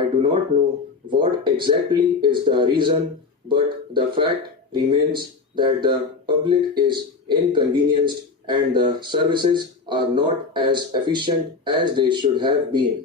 I do not know what exactly is the reason, but the fact remains that the public is inconvenienced and the services are not as efficient as they should have been.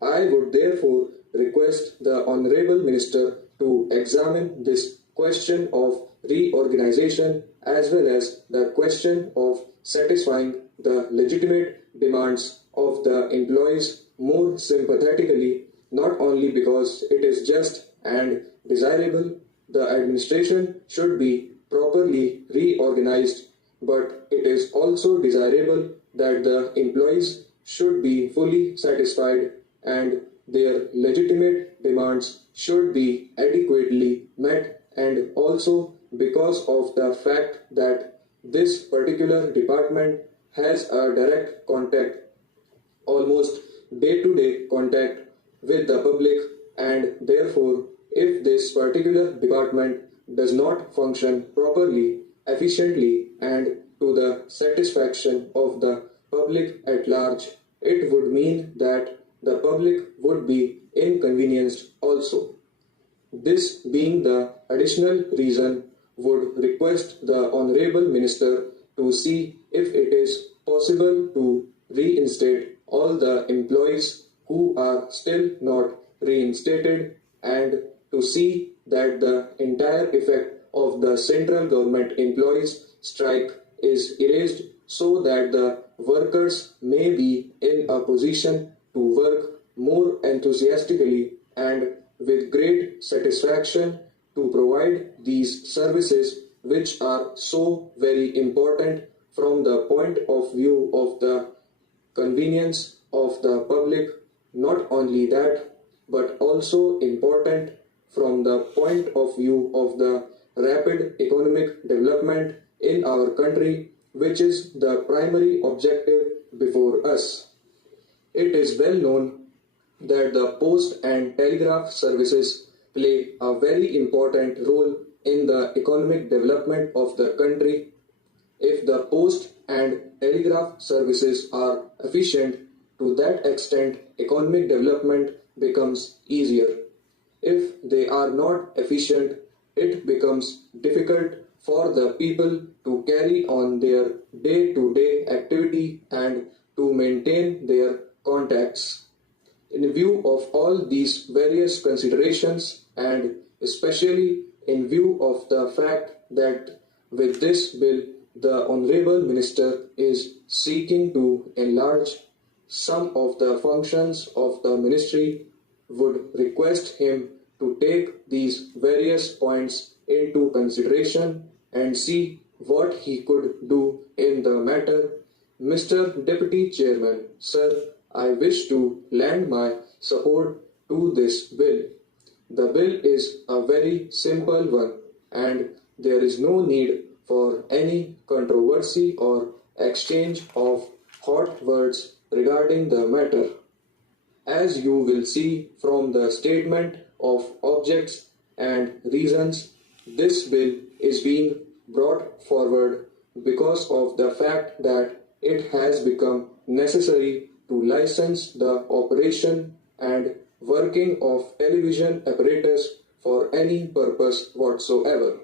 I would therefore request the Honorable Minister to examine this question of reorganization as well as the question of satisfying the legitimate demands of the employees more sympathetically, not only because it is just and desirable the administration should be properly reorganized, but it is also desirable that the employees should be fully satisfied and their legitimate demands should be adequately met, and also because of the fact that this particular department has a direct contact, almost day-to-day contact with the public, and therefore if this particular department does not function properly, efficiently, and to the satisfaction of the public at large, it would mean that the public would be inconvenienced also. This being the additional reason, would request the Honorable Minister to see if it is possible to reinstate all the employees who are still not reinstated, and to see that the entire effect of the central government employees strike is erased so that the workers may be in a position to work more enthusiastically and with great satisfaction to provide these services which are so very important from the point of view of the convenience of the public. Not only that, but also important from the point of view of the rapid economic development in our country, which is the primary objective before us. It is well known that the post and telegraph services play a very important role in the economic development of the country. If the post and telegraph services are efficient, to that extent economic development becomes easier. If they are not efficient, it becomes difficult for the people to carry on their day-to-day activity and to maintain their contacts. In view of all these various considerations, and especially in view of the fact that with this bill the Honorable Minister is seeking to enlarge some of the functions of the ministry, would request him to take these various points into consideration and see what he could do in the matter. Mr. Deputy Chairman, sir, I wish to lend my support to this bill. The bill is a very simple one, and there is no need for any controversy or exchange of hot words regarding the matter. As you will see from the statement of objects and reasons, this bill is being brought forward because of the fact that it has become necessary to license the operation and working of television apparatus for any purpose whatsoever.